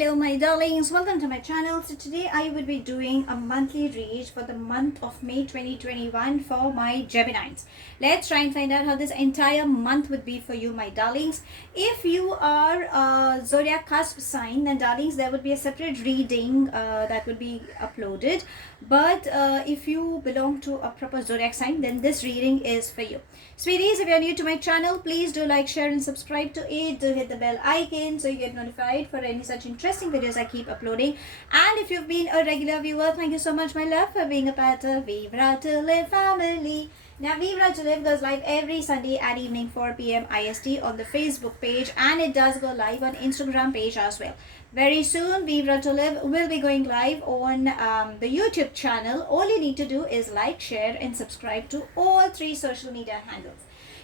Hello my darlings, welcome to my channel. So today I would be doing a monthly read for the month of May 2021 for my Geminis. Let's try and find out how this entire month would be for you my darlings. If you are a Zodiac cusp sign, then darlings, there would be a separate reading that would be uploaded. But if you belong to a proper Zodiac sign, then this reading is for you. Sweeties, if you're new to my channel, please do like, share and subscribe to it. Do hit the bell icon so you get notified for any such interesting videos I keep uploading. And if you've been a regular viewer, thank you so much my love for being a part of Vivre to Live family. Now Vivre to Live goes live every Sunday at evening 4 p.m. IST on the Facebook page, and it does go live on Instagram page as well. Very soon Vivre to Live will be going live on the YouTube channel. All you need to do is like, share and subscribe to all 3 social media handles.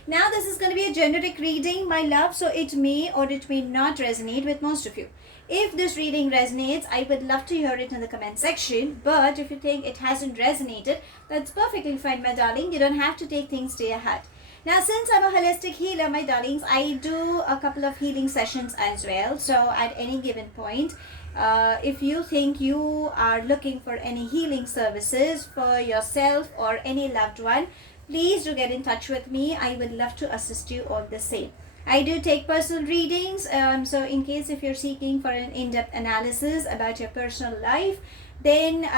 Now this is going to be a generic reading my love, so it may or it may not resonate with most of you. If this reading resonates, I would love to hear it in the comment section. But if you think it hasn't resonated, that's perfectly fine my darling. You don't have to take things to your heart. Now since I'm a holistic healer my darlings, I do a couple of healing sessions as well. So at any given point, if you think you are looking for any healing services for yourself or any loved one, please do get in touch with me. I would love to assist you on the same. I do take personal readings, so in case if you're seeking for an in-depth analysis about your personal life, then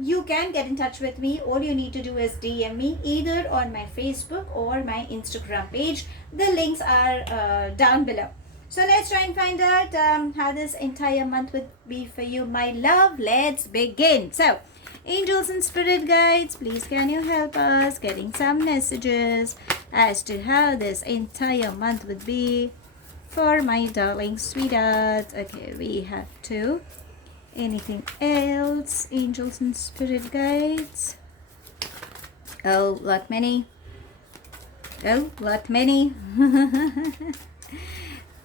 you can get in touch with me. All you need to do is DM me either on my Facebook or my Instagram page. The links are down below. So let's try and find out how this entire month would be for you my love. Let's begin. So angels and spirit guides, please can you help us getting some messages as to how this entire month would be for my darling sweetheart. Okay, we have 2. Anything else? Angels and spirit guides. Oh, lot many. Oh, lot many.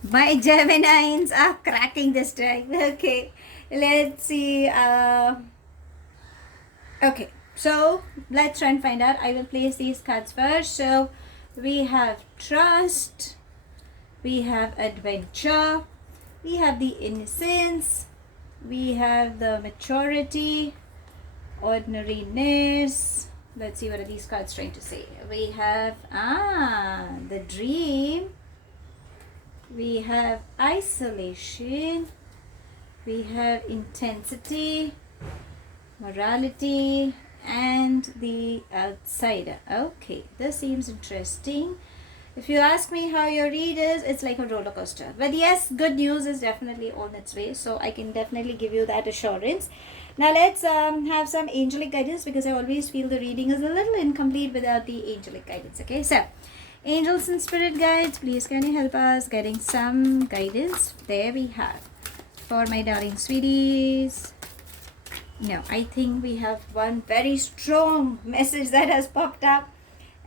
My Geminis are cracking this time. Okay, let's see. Okay, so let's try and find out. I will place these cards first. So we have trust, we have adventure, we have the innocence, we have the maturity, ordinariness. Let's see what are these cards trying to say. We have the dream, we have isolation, we have intensity, morality, and the outsider. Okay, this seems interesting. If you ask me how your read is, it's like a roller coaster. But yes, good news is definitely on its way, so I can definitely give you that assurance. Now let's have some angelic guidance, because I always feel the reading is a little incomplete without the angelic guidance. Okay, so angels and spirit guides, please can you help us getting some guidance? There we have for my darling sweeties. No, I think we have one very strong message that has popped up,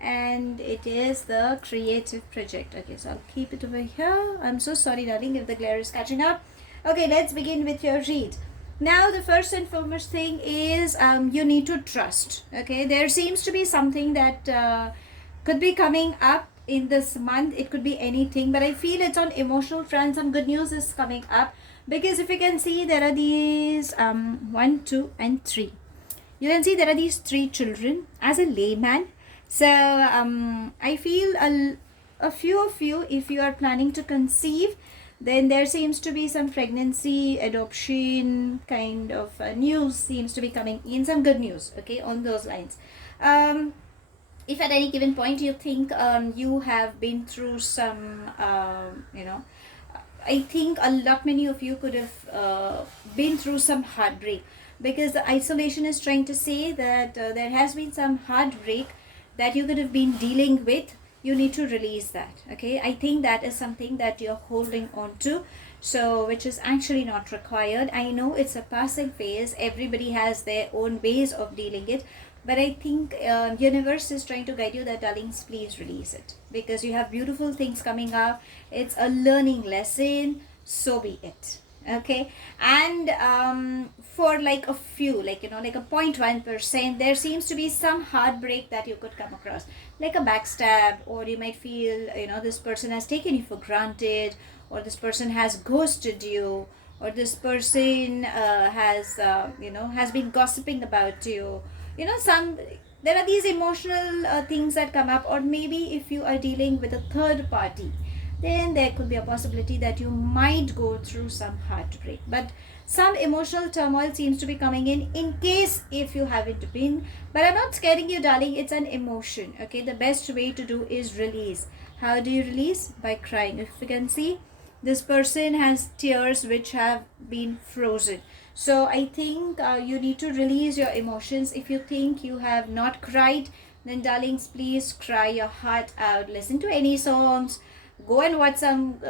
and it is the creative project. Okay, so I'll keep it over here. I'm so sorry darling if the glare is catching up. Okay, let's begin with your read. Now the first and foremost thing is you need to trust. Okay, there seems to be something that could be coming up in this month. It could be anything, but I feel it's on emotional front. Some good news is coming up. Because if you can see, there are these 1, 2 and 3. You can see there are these 3 children as a layman. So I feel a few of you, if you are planning to conceive, then there seems to be some pregnancy, adoption kind of news seems to be coming in. Some good news, okay, on those lines. If at any given point you think you have been through some, I think many of you could have been through some heartbreak, because the isolation is trying to say that there has been some heartbreak that you could have been dealing with. You need to release that. Okay, I think that is something that you're holding on to, so which is actually not required. I know it's a passing phase. Everybody has their own ways of dealing it. But I think universe is trying to guide you that darlings, please release it, because you have beautiful things coming up. It's a learning lesson, so be it. Okay, and for like a few, like a 0.1%, there seems to be some heartbreak that you could come across, like a backstab, or you might feel this person has taken you for granted, or this person has ghosted you, or this person has been gossiping about you. There are these emotional things that come up, or maybe if you are dealing with a third party, then there could be a possibility that you might go through some heartbreak. But some emotional turmoil seems to be coming in case if you haven't been. But I'm not scaring you, darling. It's an emotion. Okay, the best way to do is release. How do you release? By crying. If you can see, this person has tears which have been frozen. So I think you need to release your emotions. If you think you have not cried, then darlings, please cry your heart out. Listen to any songs. Go and watch some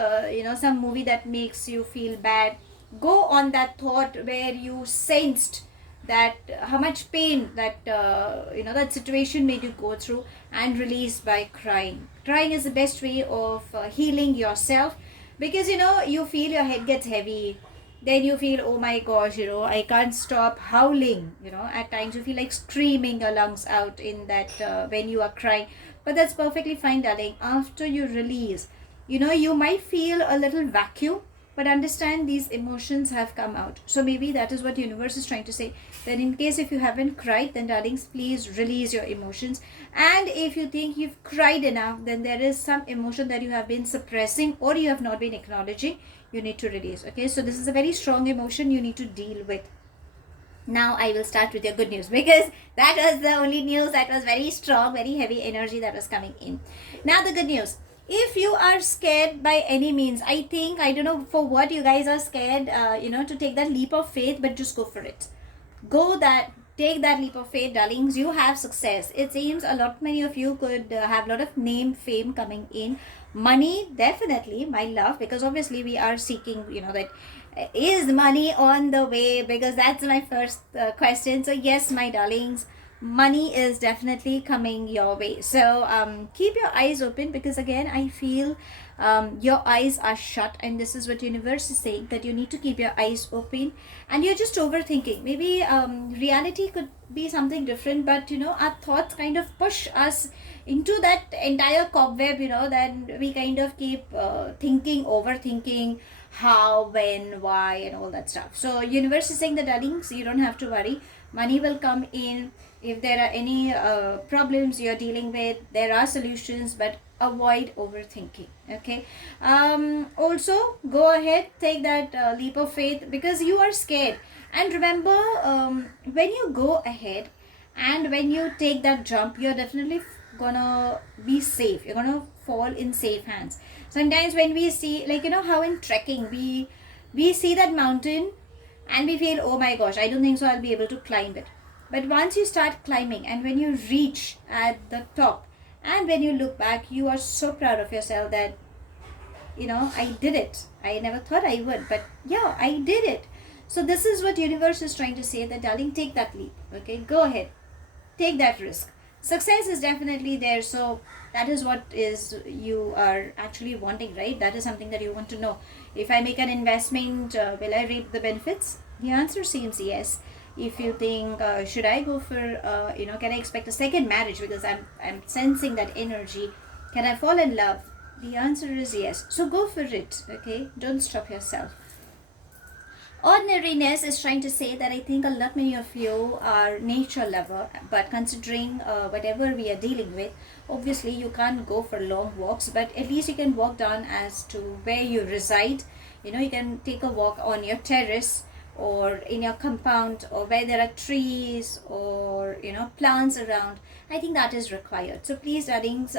movie that makes you feel bad. Go on that thought where you sensed that how much pain that situation made you go through, and release by crying. Crying is the best way of healing yourself, because you feel your head gets heavy. Then you feel, oh my gosh, I can't stop howling. At times you feel like screaming your lungs out in that when you are crying. But that's perfectly fine, darling. After you release, you might feel a little vacuum, but understand these emotions have come out. So maybe that is what universe is trying to say, that in case if you haven't cried, then darlings, please release your emotions. And if you think you've cried enough, then there is some emotion that you have been suppressing or you have not been acknowledging, you need to release. Okay, so this is a very strong emotion you need to deal with. Now I will start with your good news, because that was the only news that was very strong, very heavy energy that was coming in. Now the good news. If you are scared by any means, I don't know for what you guys are scared, to take that leap of faith, but just go for it. Take that leap of faith, darlings. You have success. It seems many of you could have a lot of name, fame coming in. Money, definitely, my love, because obviously we are seeking, that is money on the way, because that's my first question. So yes, my darlings, money is definitely coming your way. So keep your eyes open, because again I feel your eyes are shut, and this is what universe is saying, that you need to keep your eyes open, and you're just overthinking. Maybe reality could be something different, but our thoughts kind of push us into that entire cobweb, then we kind of keep overthinking how, when, why, and all that stuff. So universe is saying that, darlings, you don't have to worry. Money will come in. If there are any problems you're dealing with, there are solutions, but avoid overthinking. Okay. Also, go ahead, take that leap of faith, because you are scared. And remember, when you go ahead and when you take that jump, you're definitely gonna be safe. You're gonna fall in safe hands. Sometimes when we see, how in trekking we see that mountain and we feel, oh my gosh, I don't think so I'll be able to climb it. But once you start climbing, and when you reach at the top, and when you look back, you are so proud of yourself that I did it. I never thought I would, but yeah, I did it. So this is what universe is trying to say, that, darling, take that leap. Okay, go ahead, take that risk. Success is definitely there. So that is what is you are actually wanting, right? That is something that you want to know. If I make an investment, will I reap the benefits? The answer seems yes. If you think, should I go for, can I expect a second marriage, because I'm sensing that energy? Can I fall in love? The answer is yes. So go for it. Okay, don't stop yourself. Ordinariness is trying to say that I think many of you are nature lover, but considering whatever we are dealing with, obviously you can't go for long walks, but at least you can walk down as to where you reside. You can take a walk on your terrace or in your compound, or where there are trees or plants around. I think that is required. So please, darlings,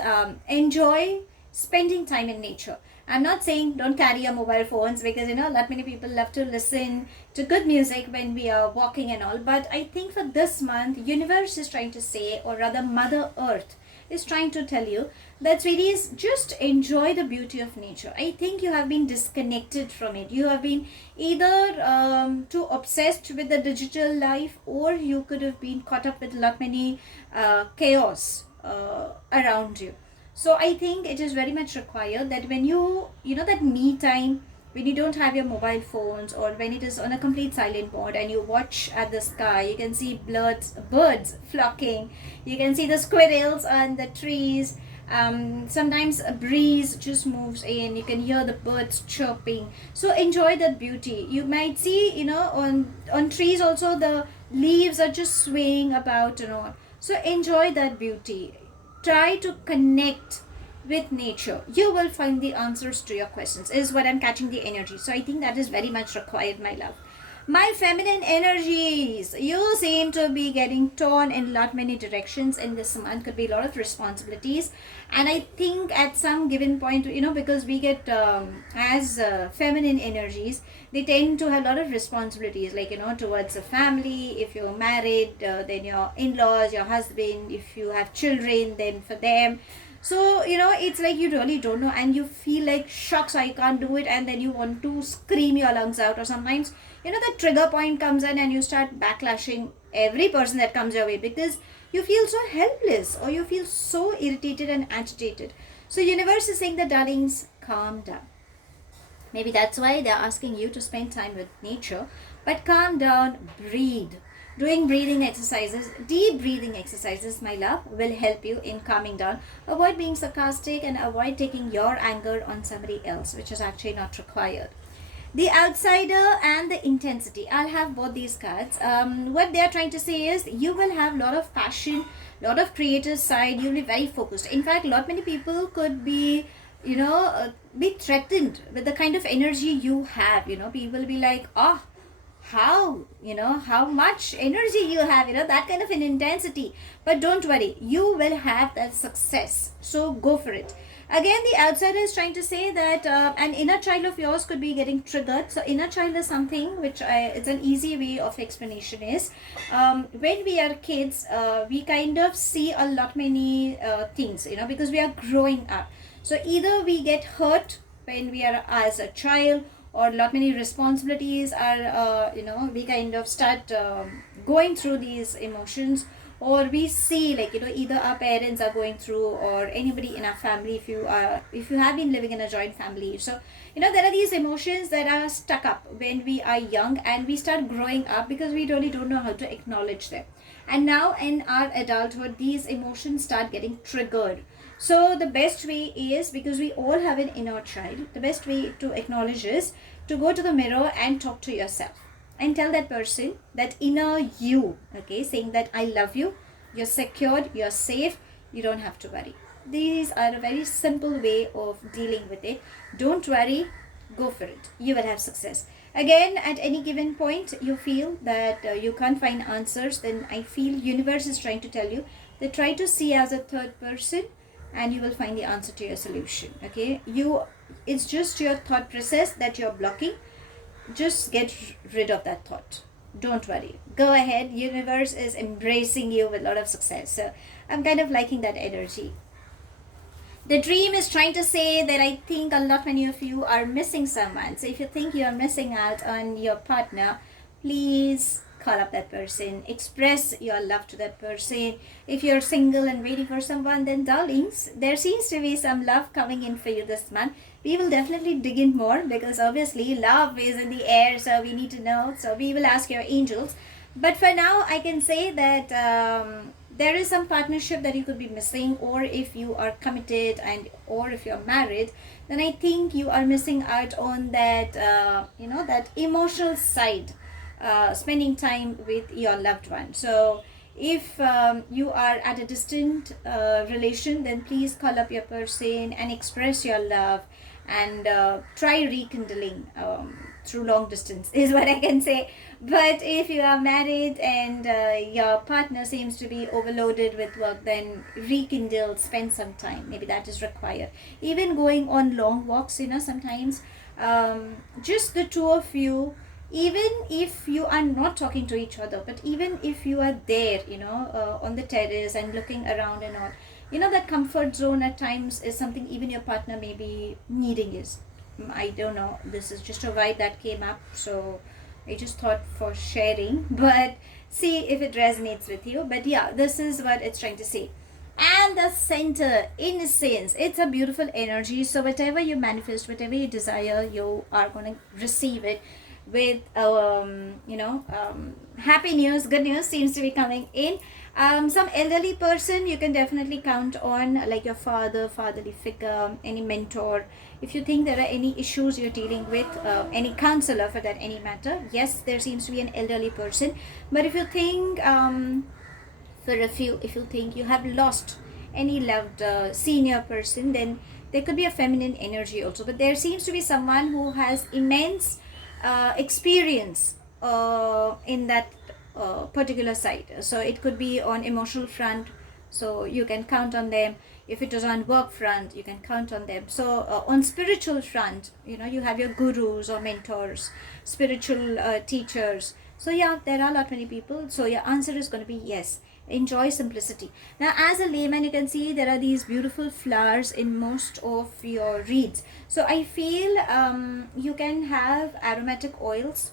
enjoy spending time in nature. I'm not saying don't carry your mobile phones, because not many people love to listen to good music when we are walking and all. But I think for this month, universe is trying to say, or rather Mother Earth is trying to tell you, that, sweeties, just enjoy the beauty of nature. I think you have been disconnected from it. You have been either too obsessed with the digital life, or you could have been caught up with many chaos around you. So I think it is very much required that when that me time, when you don't have your mobile phones, or when it is on a complete silent mode, and you watch at the sky, you can see birds flocking, you can see the squirrels on the trees, Sometimes a breeze just moves in, you can hear the birds chirping, so enjoy that beauty. You might see, on trees also, the leaves are just swaying about and on. So enjoy that beauty. Try to connect with nature. You will find the answers to your questions, is what I'm catching the energy. So I think that is very much required, my love. My feminine energies, you seem to be getting torn in lot many directions in this month. Could be a lot of responsibilities, and I think at some given point, because we get as feminine energies, they tend to have a lot of responsibilities, like towards a family. If you're married, then your in-laws, your husband. If you have children, then for them. So it's like you really don't know, and you feel like, shucks, I can't do it, and then you want to scream your lungs out. Or sometimes the trigger point comes in and you start backlashing every person that comes your way, because you feel so helpless, or you feel so irritated and agitated. So universe is saying that, darlings, calm down. Maybe that's why they're asking you to spend time with nature. But calm down, breathe. Doing breathing exercises, deep breathing exercises, my love, will help you in calming down. Avoid being sarcastic and avoid taking your anger on somebody else, which is actually not required. The outsider and the intensity. I'll have both these cards. What they are trying to say is, you will have a lot of passion, lot of creative side. You'll be very focused. In fact, many people could be be threatened with the kind of energy you have. People will be like, oh, how much energy you have, that kind of an intensity. But don't worry, you will have that success, so go for it. Again, the outsider is trying to say that an inner child of yours could be getting triggered. So inner child is something which it's an easy way of explanation is, when we are kids, we kind of see a lot many things, because we are growing up. So either we get hurt when we are as a child, or lot many responsibilities are, we kind of start going through these emotions, or we see, like, either our parents are going through, or anybody in our family, if you have been living in a joint family. So there are these emotions that are stuck up when we are young, and we start growing up because we really don't know how to acknowledge them. And now in our adulthood, these emotions start getting triggered. So the best way is, because we all have an inner child, the best way to acknowledge is to go to the mirror and talk to yourself and tell that person, that inner you, okay, saying that I love you, you're secured, you're safe, you don't have to worry. These are a very simple way of dealing with it. Don't worry, go for it. You will have success. Again, at any given point you feel that you can't find answers, then I feel universe is trying to tell you that try to see as a third person, and you will find the answer to your solution. Okay, it's just your thought process that you're blocking. Just get rid of that thought. Don't worry, go ahead. Universe is embracing you with a lot of success. So I'm kind of liking that energy. The dream is trying to say that I think a lot many of you are missing someone. So if you think you are missing out on your partner, please call up that person, express your love to that person. If you're single and waiting for someone, then darlings, there seems to be some love coming in for you this month. We will definitely dig in more, because obviously love is in the air, so we need to know. So we will ask your angels. But for now, I can say that there is some partnership that you could be missing, or if you are committed or if you're married, then I think you are missing out on that that emotional side, spending time with your loved one. So if you are at a distant relation, then please call up your person and express your love, and try rekindling through long distance, is what I can say. But if you are married and your partner seems to be overloaded with work, then rekindle, spend some time. Maybe that is required. Even going on long walks, sometimes just the two of you, even if you are not talking to each other, but even if you are there, on the terrace and looking around and all, that comfort zone at times is something even your partner may be needing. Is, I don't know, this is just a vibe that came up, so I just thought for sharing, but see if it resonates with you. But yeah, this is what it's trying to say. And the center, innocence, it's a beautiful energy. So whatever you manifest, whatever you desire, you are going to receive it. with happy news, good news seems to be coming in. Some elderly person you can definitely count on, like your fatherly figure, any mentor. If you think there are any issues you're dealing with, any counselor for that, any matter, yes, there seems to be an elderly person. But if you think if you think you have lost any loved senior person, then there could be a feminine energy also. But there seems to be someone who has immense experience in that particular side. So it could be on emotional front, so you can count on them. If it is on work front, you can count on them. So on spiritual front, you have your gurus or mentors, spiritual teachers. So yeah, there are a lot many people. So your answer is going to be yes. Enjoy simplicity. Now, as a layman, you can see there are these beautiful flowers in most of your reads. So I feel you can have aromatic oils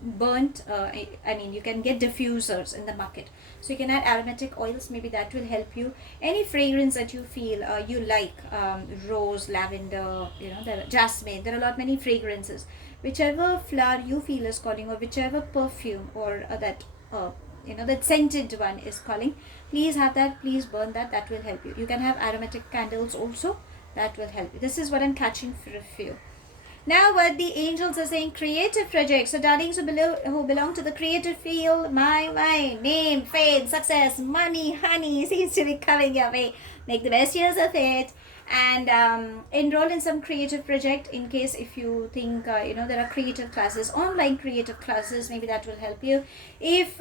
burnt. I mean, you can get diffusers in the market, so you can add aromatic oils. Maybe that will help you. Any fragrance that you feel you like, rose, lavender, there are jasmine. There are a lot many fragrances. Whichever flower you feel is calling, or whichever perfume or that that scented one is calling, please have that, please burn that. That will help you. You can have aromatic candles also, that will help you. This is what I'm catching for a few. Now what the angels are saying, creative projects. So darlings who belong to the creative field, my name, fame, success, money, honey seems to be coming your way. Make the best use of it, and enroll in some creative project. In case if you think there are creative classes, online creative classes, maybe that will help you. If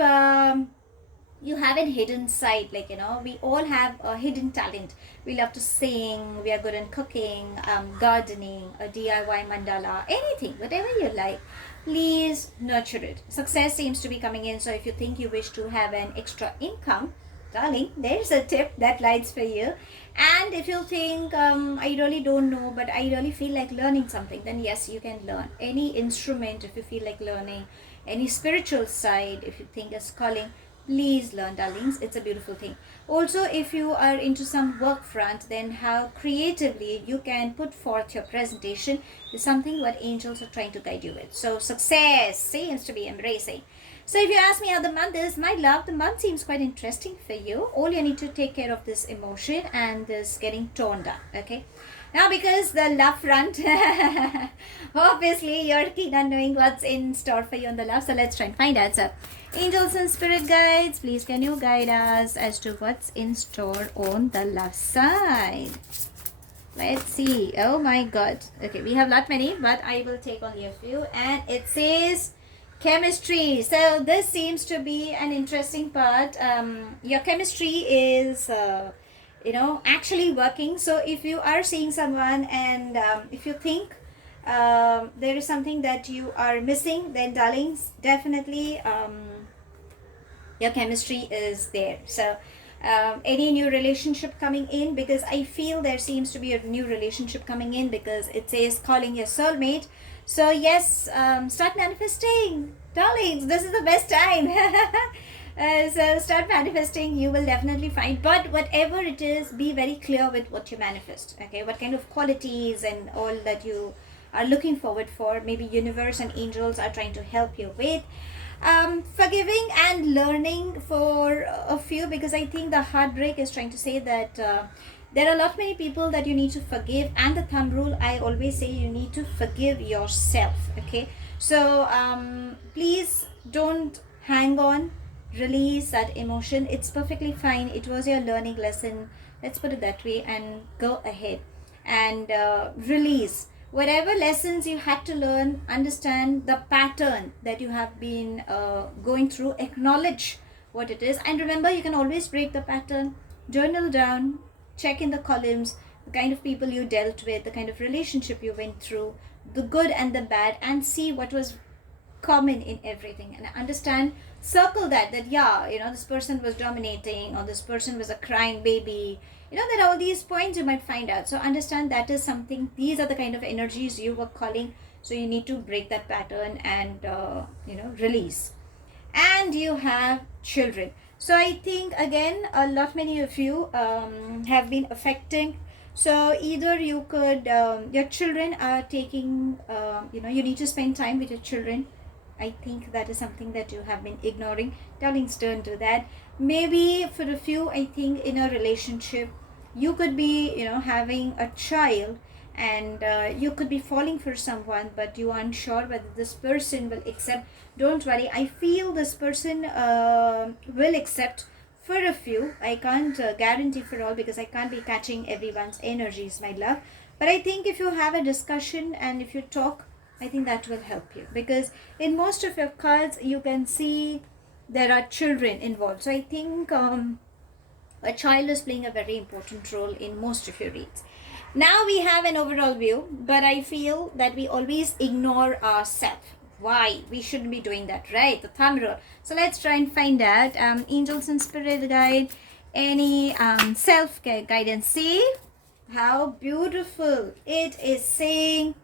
you have a hidden side, like we all have a hidden talent. We love to sing, we are good in cooking, gardening, a DIY mandala, anything, whatever you like, please nurture it. Success seems to be coming in. So if you think you wish to have an extra income, darling, there's a tip that lies for you. And if you think I really don't know, but I really feel like learning something, then yes, you can learn any instrument. If you feel like learning any spiritual side, if you think is calling, please learn, darlings. It's a beautiful thing. Also, if you are into some work front, then how creatively you can put forth your presentation is something what angels are trying to guide you with. So success seems to be embracing. So if you ask me how the month is, my love, the month seems quite interesting for you. All you need to take care of this emotion and this getting toned up, okay? Now, because the love front, obviously you're keen on knowing what's in store for you on the love. So let's try and find out. So angels and spirit guides, please can you guide us as to what's in store on the love side? Let's see. Oh my God. Okay, we have lot many, but I will take only a few. And it says chemistry. So this seems to be an interesting part. Your chemistry is actually working. So if you are seeing someone and if you think there is something that you are missing, then darlings, definitely your chemistry is there. So any new relationship coming in, because I feel there seems to be a new relationship coming in, because it says calling your soulmate. So yes, start manifesting, darlings. This is the best time. So start manifesting. You will definitely find. But whatever it is, be very clear with what you manifest. Okay, what kind of qualities and all that you are looking forward for. Maybe universe and angels are trying to help you with. Forgiving and learning for a few, because I think the heartbreak is trying to say that there are a lot many people that you need to forgive. And the thumb rule, I always say you need to forgive yourself. Okay, so please don't hang on. Release that emotion. It's perfectly fine. It was your learning lesson, let's put it that way, and go ahead and release whatever lessons you had to learn. Understand the pattern that you have been going through. Acknowledge what it is, and remember, you can always break the pattern. Journal down, check in the columns the kind of people you dealt with, the kind of relationship you went through, the good and the bad, and see what was common in everything, and understand, circle that this person was dominating, or this person was a crying baby. There are all these points you might find out. So understand that is something, these are the kind of energies you were calling. So you need to break that pattern and release. And you have children. So I think again a lot many of you have been affecting. So either you could, your children are taking, you need to spend time with your children. I think that is something that you have been ignoring. Darlings, don't do that. Maybe for a few, I think in a relationship, you could be, having a child, and you could be falling for someone, but you aren't sure whether this person will accept. Don't worry, I feel this person will accept for a few. I can't guarantee for all, because I can't be catching everyone's energies, my love. But I think if you have a discussion and if you talk, I think that will help you, because in most of your cards you can see there are children involved. So I think a child is playing a very important role in most of your reads. Now we have an overall view, but I feel that we always ignore ourselves. Why? We shouldn't be doing that, right? The thumb rule. So let's try and find out. Angels and spirit guide, any self-care guidance. See how beautiful it is saying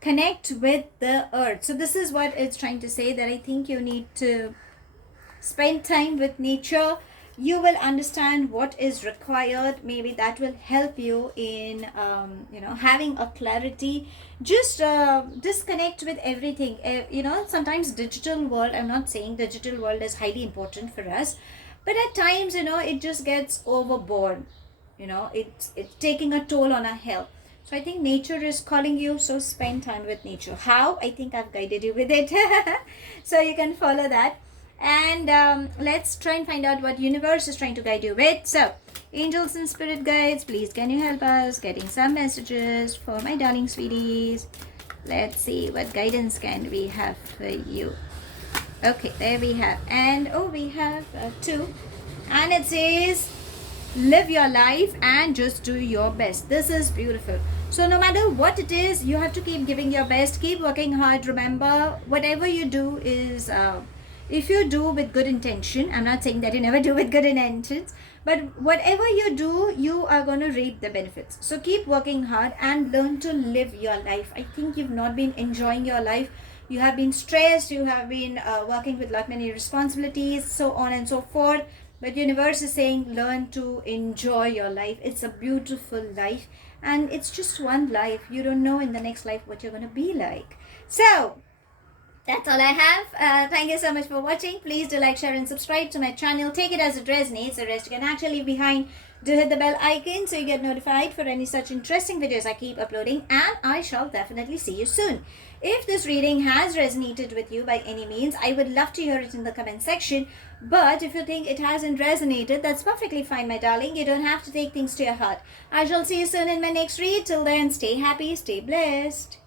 connect with the earth. So this is what it's trying to say, that I think you need to spend time with nature. You will understand what is required. Maybe that will help you in having a clarity. Just disconnect with everything. Sometimes digital world, I'm not saying digital world is highly important for us, but at times it just gets overboard. It's taking a toll on our health. So I think nature is calling you, so spend time with nature. How? I think I've guided you with it. So you can follow that. And let's try and find out what universe is trying to guide you with. So angels and spirit guides, please can you help us getting some messages for my darling sweeties. Let's see what guidance can we have for you. Okay, there we have. And we have two, and it says live your life and just do your best. This is beautiful. So no matter what it is, you have to keep giving your best, keep working hard. Remember, whatever you do is if you do with good intention, I'm not saying that you never do with good intentions, but whatever you do, you are going to reap the benefits. So keep working hard and learn to live your life. I think you've not been enjoying your life. You have been stressed, you have been working with lot many responsibilities, so on and so forth. But universe is saying learn to enjoy your life. It's a beautiful life, and it's just one life. You don't know in the next life what you're going to be like. So that's all I have. Thank you so much for watching. Please do like, share and subscribe to my channel. Take it as it resonates. The rest you can actually leave behind. Do hit the bell icon so you get notified for any such interesting videos I keep uploading, and I shall definitely see you soon. If this reading has resonated with you by any means, I would love to hear it in the comment section. But if you think it hasn't resonated, that's perfectly fine, my darling. You don't have to take things to your heart. I shall see you soon in my next read. Till then, stay happy, stay blessed.